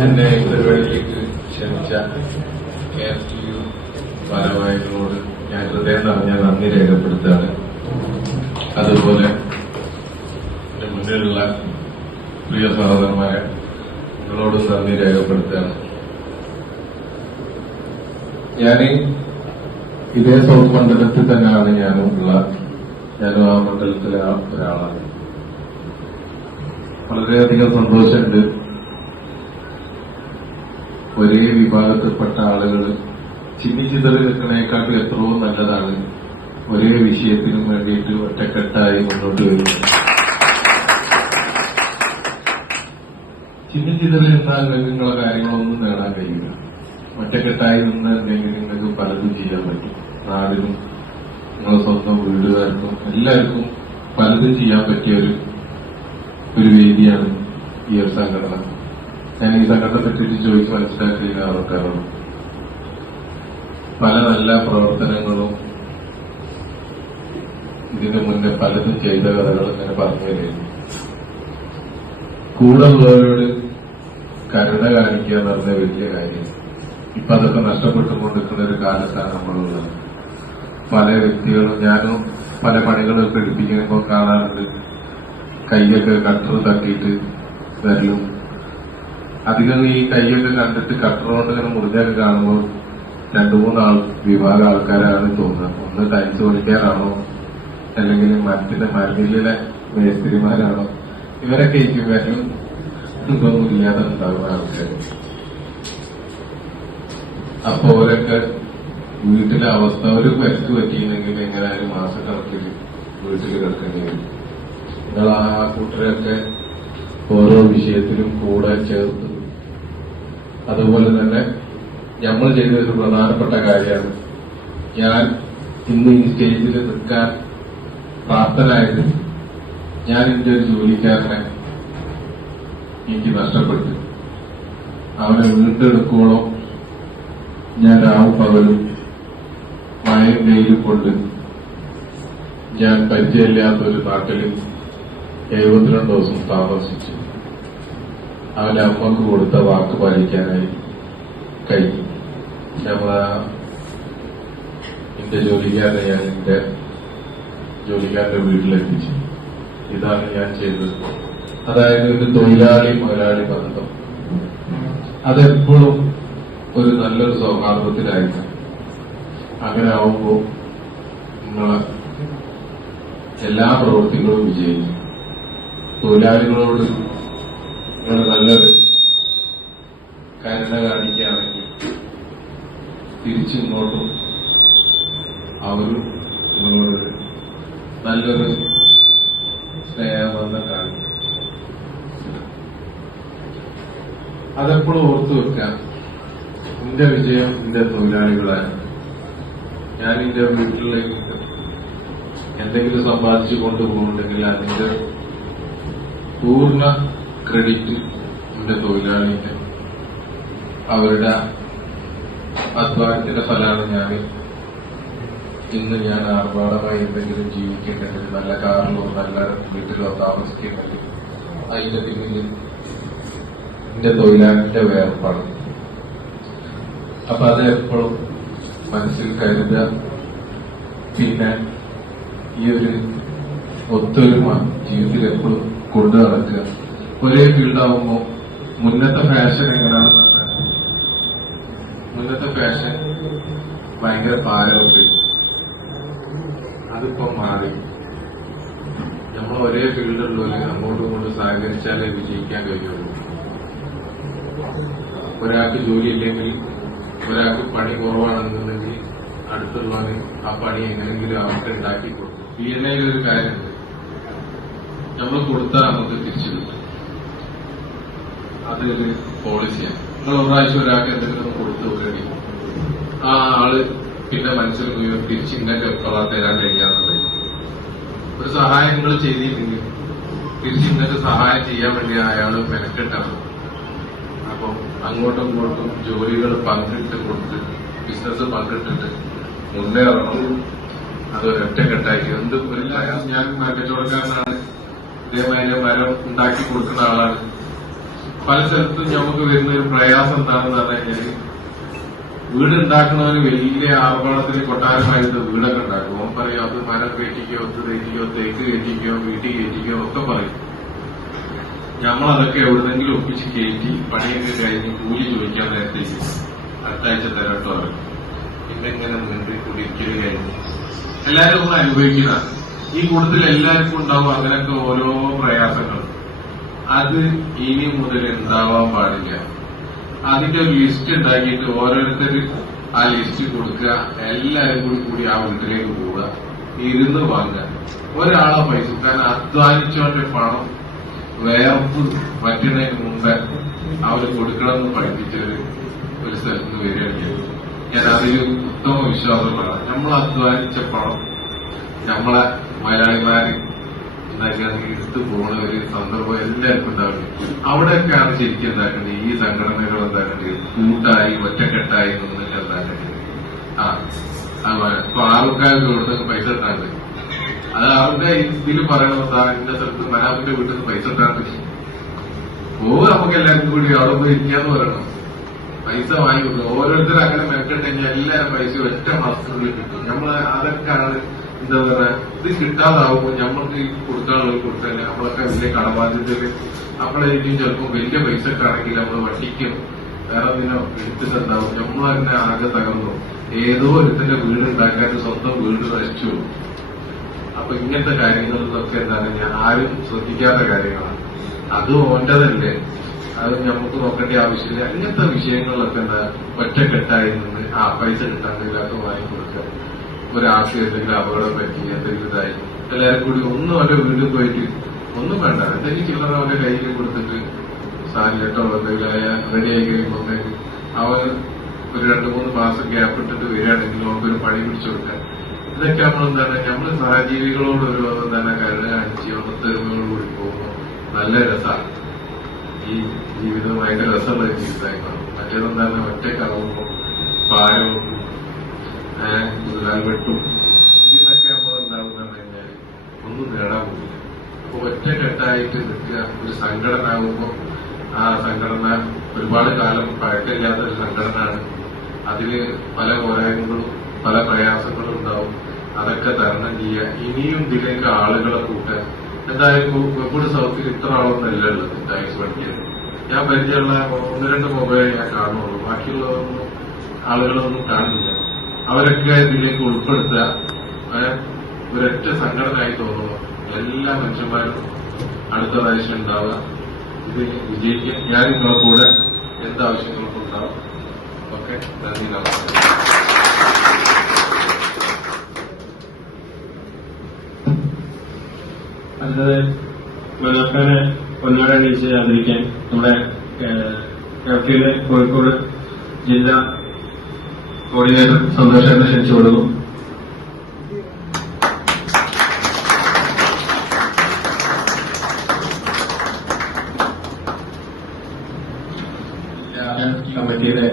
എന്നെ ഈ പരിപാടിയിലേക്ക് ക്ഷണിച്ച KFTU ഭാരവാഹികളോട് ഞാൻ ഹൃദയം നിറഞ്ഞ നന്ദി രേഖപ്പെടുത്തുകയാണ്. അതുപോലെ എന്റെ മുന്നിലുള്ള പ്രിയ സഹോദരന്മാരെ നിങ്ങളോടും നന്ദി രേഖപ്പെടുത്തുകയാണ്. ഞാൻ ഇതേ സൗത്ത് മണ്ഡലത്തിൽ തന്നെയാണ് ഞാനും ആ മണ്ഡലത്തിലെ ഒരാളാണ്. വളരെയധികം സന്തോഷമുണ്ട്. ഒരേ വിഭാഗത്തിൽപ്പെട്ട ആളുകൾ ചിന്നിച്ചിതറി നിൽക്കുന്നതിനേക്കാട്ടും എത്രയോ നല്ലതാണ് ഒരേ വിഷയത്തിനും വേണ്ടിയിട്ട് ഒറ്റക്കെട്ടായി മുന്നോട്ട് വരുന്നത്. ചിന്നിച്ചിതറി നിന്നാൽ നിങ്ങളെ കാര്യങ്ങളൊന്നും നേടാൻ കഴിയില്ല. ഒറ്റക്കെട്ടായി നിന്നുണ്ടെങ്കിൽ നിങ്ങൾക്ക് പലതും ചെയ്യാൻ പറ്റും. നാടിനും നിങ്ങളെ സ്വന്തം വീടുകാർക്കും എല്ലാവർക്കും പലതും ചെയ്യാൻ പറ്റിയ ഒരു വേദിയാണ് ഈ ഒരു സംഘടന. ഞാൻ ഈ സംഘടന പറ്റി ചോദിച്ച് മനസ്സിലാക്കിയ ആൾക്കാരാണ്. പല നല്ല പ്രവർത്തനങ്ങളും ഇതിനു മുന്നേ പലതും ചെയ്ത കഥകൾ ഇങ്ങനെ പറഞ്ഞു തരുന്നു. കൂടെ ഉള്ളവരോട് കരുണ കാണിക്കുക എന്ന് പറഞ്ഞ വലിയ കാര്യം. ഇപ്പൊ അതൊക്കെ നഷ്ടപ്പെട്ടുകൊണ്ടിരിക്കുന്ന ഒരു കാലത്താണ് നമ്മളുള്ളത്. പല വ്യക്തികളും ഞാനും പല പണികളൊക്കെ എടുപ്പിക്കുമ്പോൾ കാണാറുണ്ട്, കൈയൊക്കെ കട്ടർ തട്ടിയിട്ട് വരലും. അധികം ഈ കൈയൊക്കെ കണ്ടിട്ട് കട്ടർ കൊണ്ട് ഇങ്ങനെ മുറിഞ്ഞൊക്കെ കാണുമ്പോൾ 2-3 വിഭാഗം ആൾക്കാരാണ് തോന്നുന്നത്. ഒന്ന് ടൈൽസ് പണിക്കാരാണോ അല്ലെങ്കിൽ മരമില്ലിലെ മേസ്ത്രിമാരാണോ, ഇവരൊക്കെ ഇരിക്കും വരലും ഇതൊന്നും ഇല്ലാതെ ഉണ്ടാകുന്ന ആൾക്കാർ. അപ്പൊ അവരൊക്കെ വീട്ടിലെ അവസ്ഥ ഒരു പരിക്ക് പറ്റിയില്ലെങ്കിൽ എങ്ങനെയായാലും മാസക്കണക്കിൽ വീട്ടിൽ കിടക്കേണ്ടി വരും. നിങ്ങൾ ആ കൂട്ടരൊക്കെ ഓരോ വിഷയത്തിലും കൂടെ ചേർത്ത്. അതുപോലെ തന്നെ നമ്മൾ ചെയ്തൊരു പ്രധാനപ്പെട്ട കാര്യമാണ് ഞാൻ ഇന്ന് ഈ സ്റ്റേജിൽ നിൽക്കാൻ പ്രാപ്തനായത്. ഞാൻ എന്റെ ഒരു ജോലിക്കാരനെ എനിക്ക് നഷ്ടപ്പെട്ടു. അവനെ വീണ്ടെടുക്കോളം ഞാൻ രാവും പകലും മഴയും വെയിലും കൊണ്ട് ഞാൻ പരിചയമില്ലാത്തൊരു നാട്ടിൽ 72 ദിവസം താമസിച്ചു. അവന്റെ അമ്മക്ക് കൊടുത്ത വാക്ക് പാലിക്കാനായി കഴിഞ്ഞു. എന്റെ ജോലിക്കാരനെ ഞാൻ എന്റെ ജോലിക്കാരന്റെ വീട്ടിലെത്തിച്ചു. ഇതാണ് ഞാൻ ചെയ്തത്. അതായത് ഒരു തൊഴിലാളി മുതലാളി ബന്ധം അതെപ്പോഴും ഒരു നല്ലൊരു സൗഹാർദ്ദത്തിലായിരുന്നു. അങ്ങനെ ആവുമ്പോൾ നിങ്ങളെ എല്ലാ പ്രവൃത്തികളും വിജയിക്കും. തൊഴിലാളികളോട് നിങ്ങൾ നല്ലൊരു കരുണ കാണിക്കുകയാണെങ്കിൽ തിരിച്ചിങ്ങോട്ടും അവരും നിങ്ങളോട് നല്ലൊരു സ്നേഹബന്ധം കാണിക്കും. അതെപ്പോഴും ഓർത്തു വെക്കാം. എന്റെ വിജയം എന്റെ തൊഴിലാളികളാണ്. ഞാൻ എന്റെ വീട്ടിലേക്ക് എന്തെങ്കിലും സമ്പാദിച്ചു കൊണ്ടുപോകുന്നുണ്ടെങ്കിൽ അതിന്റെ പൂർണ്ണ ക്രെഡിറ്റ് എന്റെ തൊഴിലാളിക്ക് അവരുടെ അധ്വാനത്തിന്റെ ഫലമാണ്. ഇന്ന് ഞാൻ ആർഭാടമായി എന്തെങ്കിലും ജീവിക്കുന്നുണ്ടെങ്കിൽ, നല്ല കാറിലോ നല്ല വീട്ടിലോ താമസിക്കുന്നുണ്ടെങ്കിൽ അതിന്റെ പിന്നിൽ എന്റെ തൊഴിലാളിന്റെ വേർപ്പാണ്. അപ്പൊ അത് എപ്പോഴും മനസ്സിൽ കരുതുക. പിന്നെ ഈ ഒരു ഒത്തൊരുമ ജീവിതത്തിൽ എപ്പോഴും കൊണ്ടു നടക്കുക. ഒരേ ഫീൽഡാവുമ്പോൾ മുന്നത്തെ ഫാഷൻ എങ്ങനെയാണെന്ന് പറഞ്ഞാൽ മുന്നത്തെ ഫാഷൻ ഭയങ്കര പാരമൊക്കെ അതിപ്പം മാറി. നമ്മൾ ഒരേ ഫീൽഡിലുള്ളവരെ അങ്ങോട്ടും ഇങ്ങോട്ടും സഹകരിച്ചാലേ വിജയിക്കാൻ കഴിയുള്ളൂ. ഒരാൾക്ക് ജോലി ഇല്ലെങ്കിൽ, ഒരാൾക്ക് പണി കുറവാണെന്നുണ്ടെങ്കിൽ അടുത്തുള്ളവന് ആ പണി എങ്ങനെങ്കിലും അവർക്ക് ഉണ്ടാക്കി കൊടുക്കും. വീണയിലൊരു കാര്യമുണ്ട്, നമ്മൾ കൊടുത്താൽ നമുക്ക് തിരിച്ചു കിട്ടും. അതൊരു പോളിസിയാണ്. നിങ്ങൾ ഒരു പ്രാവശ്യം ഒരാൾക്ക് എന്തെങ്കിലും കൊടുത്തു നോക്കേണ്ടി ആ ആള് പിന്നെ മനസ്സിൽ മുഴുവൻ തിരിച്ചിങ്ങനെ എപ്പോഴാ തരാൻ കഴിയാന്നുള്ളത്. ഒരു സഹായം നിങ്ങൾ ചെയ്തില്ലെങ്കിൽ തിരിച്ചിങ്ങനത്തെ സഹായം ചെയ്യാൻ വേണ്ടി അയാൾ മെനക്കെട്ടാണ്. അപ്പം അങ്ങോട്ടും ഇങ്ങോട്ടും ജോലികൾ പങ്കിട്ട് കൊടുത്ത് ബിസിനസ് പങ്കിട്ടിട്ട് മുന്നേറണം. അതൊരൊറ്റക്കെട്ടായി എന്ത് ഒരു ഞാൻ കച്ചവടക്കാരനാണ്. ഇതേമാതിരി മരം ഉണ്ടാക്കി കൊടുക്കുന്ന ആളാണ്. പല സ്ഥലത്തും നമുക്ക് വരുന്ന ഒരു പ്രയാസം എന്താണെന്ന് പറഞ്ഞു കഴിഞ്ഞാൽ വീടുണ്ടാക്കുന്നവന് വലിയ ആർഭാടത്തിന് കൊട്ടാരമായിട്ട് വീടൊക്കെ ഉണ്ടാക്കും. അവൻ പറയും അത് മരം കയറ്റിക്കോ, ഒത്ത് കയറ്റിക്കോ, തേക്ക് കയറ്റിക്കോ, വീട്ടിൽ കയറ്റിക്കോ ഒക്കെ പറയും. നമ്മളതൊക്കെ എവിടുന്നെങ്കിലും ഒപ്പിച്ച് കയറ്റി പണിയൊക്കെ കഴിഞ്ഞ് കൂലി ചോദിക്കാൻ നേരത്തേക്ക് അടുത്ത ആഴ്ച തരട്ടോ പറയും. പിന്നെ ഇങ്ങനെ നീണ്ടി കുടിക്കല് കഴിഞ്ഞ് എല്ലാവരും ഒന്ന് അനുഭവിക്കുന്ന ഈ കൂട്ടത്തിൽ എല്ലാവർക്കും ഉണ്ടാവും അങ്ങനെയൊക്കെ ഓരോ പ്രയാസങ്ങൾ. അത് ഇനി മുതൽ ഉണ്ടാവാൻ പാടില്ല. അതിന്റെ ഒരു ലിസ്റ്റ് ഉണ്ടാക്കിയിട്ട് ഓരോരുത്തർ ആ ലിസ്റ്റ് കൊടുക്കുക, എല്ലാവരും കൂടി ആ വീട്ടിലേക്ക് പോവുക, ഇരുന്ന് വാങ്ങുക. ഒരാളെ പൈസ, കാരണം അധ്വാനിച്ചവന്റെ പണം വേർപ്പ് പറ്റുന്നതിന് മുമ്പ് അവര് കൊടുക്കണമെന്ന് പഠിപ്പിച്ചൊരു ഒരു സ്ഥലത്ത് വരികയാണ്. ഞാൻ അതിൽ ഉത്തമ വിശ്വാസമാണ്. നമ്മൾ അധ്വാനിച്ച പണം നമ്മളെ മലയാളിമാര് എടുത്തു പോകുന്ന ഒരു സന്ദർഭം എല്ലാവർക്കും ഉണ്ടാവില്ല. അവിടെയൊക്കെയാണ് ശരിക്കും എന്താക്കേണ്ടത്, ഈ സംഘടനകൾ എന്താക്കേണ്ടത് കൂട്ടായി ഒറ്റക്കെട്ടായി നിന്നിട്ട് എന്താക്കേണ്ടത്. ഇപ്പൊ ആൾക്കാർക്ക് ഇവിടുന്ന് പൈസ ഇട്ടാണ്ട് അത് അവരുടെ ഇതിൽ പറയണതാ, ഇന്ന സ്ഥലത്ത് മനാഫിന്റെ വീട്ടിൽ നിന്ന് പൈസ ഇട്ടാണ്ട് നമുക്ക് എല്ലാവർക്കും കൂടി അവിടെ പോയി ഇരിക്കാന്ന് പറയണം. പൈസ വാങ്ങി കൊടുക്കും. ഓരോരുത്തരും അങ്ങനെ മെനക്കെട്ടുകഴിഞ്ഞാൽ എല്ലാവരും പൈസ ഒറ്റ മാസത്തിനുള്ളിൽ കിട്ടും. നമ്മള് അതൊക്കെയാണ് എന്താ പറയാ, ഇത് കിട്ടാതാവുമ്പോൾ നമ്മൾക്ക് ഈ കൊടുക്കാനുള്ളത് കൊടുത്താൽ നമ്മളൊക്കെ വലിയ കടബാധ്യതയില് നമ്മളായിരിക്കും ചിലപ്പോൾ വലിയ പൈസക്കാണെങ്കിൽ നമ്മൾ വട്ടിക്കും വേറെ എന്തിനോ എടുത്തിട്ടുണ്ടാവും. നമ്മൾ തന്നെ ആകെ തകർന്നു. ഏതോ ഒരുത്തിന്റെ വീട് ഉണ്ടാക്കാൻ സ്വന്തം വീട് നശിച്ചു. അപ്പൊ ഇങ്ങനത്തെ കാര്യങ്ങളിലൊക്കെ എന്താണ് ആരും ശ്രദ്ധിക്കാത്ത കാര്യങ്ങളാണ്. അത് ഓന്റതല്ലേ, അത് നമുക്ക് നോക്കേണ്ട ആവശ്യമില്ല. ഇങ്ങനത്തെ വിഷയങ്ങളിലൊക്കെ എന്താ ഒറ്റക്കെട്ടായി നിന്ന് പൈസ കിട്ടാനില്ലാത്ത വാങ്ങിക്കൊടുക്കുക. ഒരാൾക്ക് എന്തെങ്കിലും അപകടം പറ്റി എന്തെങ്കിലും ഇതായി എല്ലാവരും കൂടി ഒന്നും അവരുടെ വീട്ടിൽ പോയിട്ട് ഒന്നും വേണ്ട, എന്തെങ്കിലും ചില്ലറ അവരുടെ കയ്യിൽ കൊടുത്തിട്ട് സാരിട്ടോ എന്തെങ്കിലും റെഡി ആയി കഴിയുമ്പോഴത്തേക്ക് അവൻ ഒരു 2-3 മാസം ഗ്യാപ്പ് ഇട്ടിട്ട് വരികയാണെങ്കിൽ നമുക്കൊരു പണി പിടിച്ചു കൊടുക്കാൻ. ഇതൊക്കെ നമ്മളെന്താണ് നമ്മൾ സഹജീവികളോട് ഒരു എന്താണ് കരുണ കാണിച്ച് ഒന്നത്തെരുമകളോടുകൂടി പോകുമ്പോൾ നല്ല രസമാണ്. ഈ ജീവിതം ഭയങ്കര രസമുള്ള ജീവിതമായി മാറും. മറ്റേതെന്താണ് ഒറ്റക്കാവുമ്പോൾ പാരവും വെട്ടും ഇതിനൊക്കെ നമ്മളെന്താവുന്ന കഴിഞ്ഞാൽ ഒന്നും നേടാൻ പോകില്ല. അപ്പൊ ഒറ്റക്കെട്ടായിട്ട് നിൽക്കുക. ഒരു സംഘടന ആകുമ്പോൾ ആ സംഘടന ഒരുപാട് കാലം പഴക്കമില്ലാത്തൊരു സംഘടനയാണ്. അതില് പല പോരായ്മകളും പല പ്രയാസങ്ങളും ഉണ്ടാവും. അതൊക്കെ തരണം ചെയ്യുക. ഇനിയും ഇതിലേക്ക് ആളുകളെ കൂട്ടാൻ. എന്തായാലും കോഴിക്കോട് സൗത്തിൽ ഇത്ര ആളൊന്നല്ല ഉള്ളത് ടൈൽസ് പഠിക്കാൻ. ഞാൻ പരിചയമുള്ള 1-2 മൊബൈൽ ഞാൻ കാണുള്ളൂ. ബാക്കിയുള്ളതൊന്നും ആളുകളൊന്നും കാണില്ല. അവരൊക്കെ ഇതിലേക്ക് ഉൾപ്പെടുത്തുക. ഒരൊറ്റ സംഘടനയായി തോന്നുന്നു. എല്ലാ മനുഷ്യന്മാരും അടുത്ത പ്രാവശ്യം ഉണ്ടാവുക. ഇത് വിജയിക്കാൻ ഞാൻ നിങ്ങളെ കൂടെ എന്താവശ്യങ്ങൾക്കും ഉണ്ടാവും. ഓക്കെ, നന്ദി, നമസ്കാരം. അടുത്തത് മനാഫിനെ പൊന്നാട അണിയിച്ച് ആദരിക്കാൻ നമ്മുടെ കഫീലെ കോഴിക്കോട് ജില്ലാ കോർഡിനേറ്റർ സന്തോഷായിട്ട് ക്ഷണിച്ചു കൊടുക്കും. കമ്മിറ്റിയുടെ